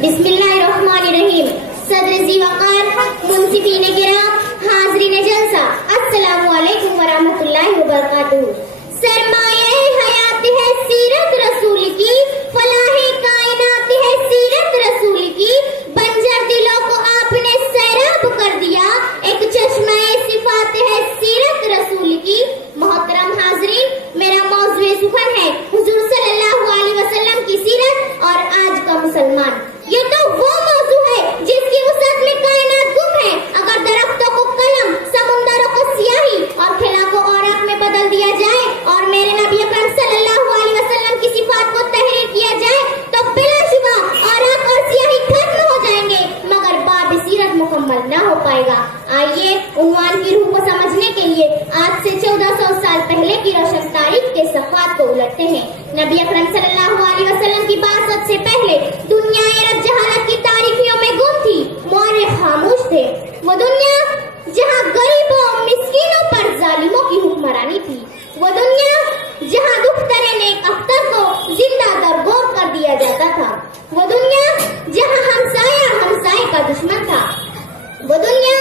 बिस्मिल्लाहिर्रहमानिर्रहीम। सदर ज़ी वक़ार, मुंसिफीन किराम, हाज़रीन जलसा, अस्सलामु अलैकुम वरहमतुल्लाहि वबरकातुहू। सरमाए हयात है सीरत रसूल की, फलाहे कायनात है सीरत रसूल की, बंजर दिलों को आपने सैराब कर दिया, एक चश्मे सिफात है सीरत रसूल की। मोहतरम हाज़रीन, मेरा मौज़ूए सुखन है हुज़ूर सल्लल्लाहु अलैहि वसल्लम की सीरत और आज का मुसलमान। ये तो वो मौजू है जिसकी वसअत में कायनात गुम है। अगर दरख्तों को कलम, समुंदरों को स्याही और खिला को औरत में बदल दिया जाए और मेरे नबी अकरम सल्लल्लाहु अलैहि वसल्लम की सिफात को तहरीर किया जाए तो बिलाशुबा औरत और स्याही खत्म हो जाएंगे, मगर बाब सीरत मुकम्मल न हो पाएगा। आइए उन्वान की रूह को समझने के लिए आज से 1400 साल पहले की रोशन तारीख के सफ़ात को उलटते हैं। नबी अकरम सल्लल्लाहु अलैहि वसल्लम की बासत से पहले दुनिया अरब जहालत की तारीखियों में गुम थी। मौर्य खामोश थे। वो दुनिया जहाँ गरीबों मिस्कीनों पर जालिमों की हुक्मरानी थी। वो दुनिया जहाँ दुख्तरे नेक अख्तर को जिंदा दरगोर कर दिया जाता था। वो दुनिया जहाँ हमसाए का दुश्मन था। वो दुनिया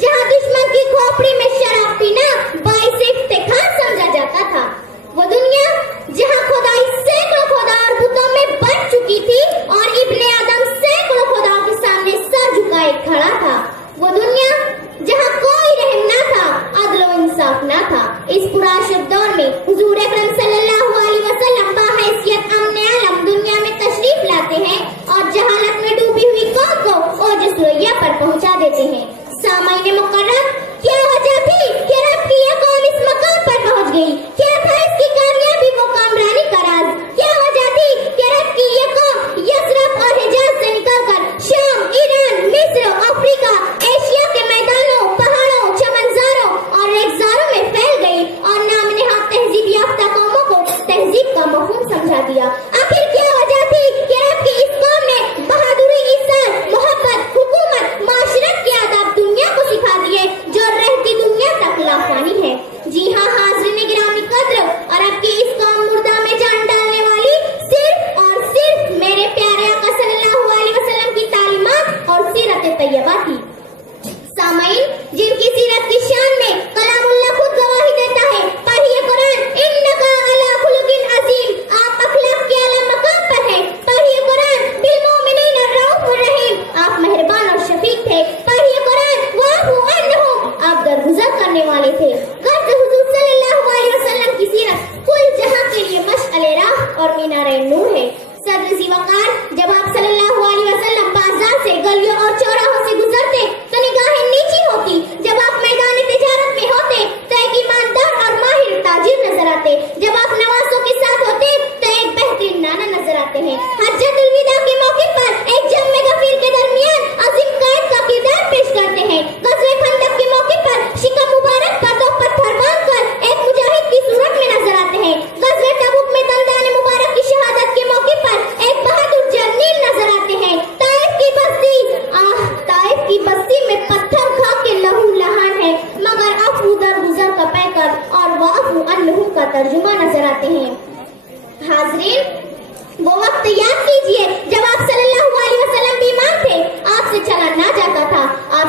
जहाँ दुश्मन की खोपड़ी में शराब पीना बाइस इफ्तिखार समझा जाता था। वो दुनिया जहाँ खुदाई सैकड़ों खुदा और बुतों में बन चुकी थी और इब्ने आदम सैकड़ों खुदाओं के सामने सर झुकाए खड़ा था। वो दुनिया जहाँ कोई रहम न था, अदल व इंसाफ न था। इस पुराशिब दौर में हुजूर अकरम सल्लल्लाहु अलैहि वसल्लम बाहैसियत अम्ने आलम दुनिया में तशरीफ लाते हैं और जहालत में डूबी हुई कौम को ओज सुरैया पर पहुंचा देते हैं। सामाईन मुकर्रम, क्या वजह थी कि रब की ये कौम इस मकाम पर पहुंच गई? क्या था इसकी कामयाबी वो कामरानी का राज? क्या वजह थी कि रब की ये कौम यसरब और हिजाज से निकलकर शाम, ईरान, मिस्र, अफ्रीका, एशिया के मैदानों, पहाड़ों, चमनजारों और रेगिस्तानों में फैल गई और नाम नेहाद तहजीब याफ्ता कौमों को तहजीब का मफहूम समझा दिया? आखिर क्या वजह थी कि रब की इस कौम ने बहादुरी, इज्जत, मोहब्बत, हुकूमत, माशरत के आदाब दुनिया को सिखा दिए जो रहती दुनिया तक लाफानी है? जी हाँ हाज़रीन गिरामी कद्र, और आपकी इस कौम मुर्दा में जान डालने वाली सिर्फ और सिर्फ मेरे प्यारे आका सल्लल्लाहु अलैहि वसल्लम की तालीमात और सीरत तैयबा थी। सामाईन, जिनकी सीरत की शान में कलामुल्लाह खुद गवाही देता है, पढ़िए कुरान, इन्नका अला खुलुकिन अज़ीम, आप अखलाक के आला मकाम पर हैं। पढ़िए कुरान, बिल मोमिनीन रऊफ़ुर रहीम, आप मेहरबान और शफीक थे। पढ़िए कुरान, वाफ़ू अन्हुम, आप दरगुजर करने वाले थे। गर्द हुजूर सल्लल्लाहु अलैहि वसल्लम की सीरत कुल जहां के लिए मशअले राह और मीनारे नूर है। सदर ज़ी वक़ार, जब आप सल्लल्लाहु अलैहि वसल्लम बाजार से, गलियों और चौराहों से गुजरते तो निगाहें नीची होती। जब आप मैदान तिजारत में होते तो एक ईमानदार और माहिर ताजिर नजर आते। जब आप नवासों के साथ होते तो एक बेहतरीन नाना नजर आते हैं। हज्जतुल विदा के मौके पर एक जम्मे गफीर के दरमियान अजीम कायद का किरदार पेश करते हैं। ग़ज़वे खंदक के मौके पर शिकम मुबारक पर दो पत्थर बांधकर एक मुजाहिद की सूरत में नजर आते हैं। ग़ज़वे तबूक में दंदान मुबारक की शहादत के मौके पर एक बहादुर जर्नील नजर आते हैं। ताइफ की बस्ती में पत्थर खा के लहू लहान है, मगर अफू दरगुजर का पैकर और वाफू अन्नुहु का तर्जुमा नजर आते हैं। हाज़रीन, वो वक्त याद कीजिए जब आप सल्लल्लाहु अलैहि वसल्लम बीमार थे, आपसे चला ना जाता था। आप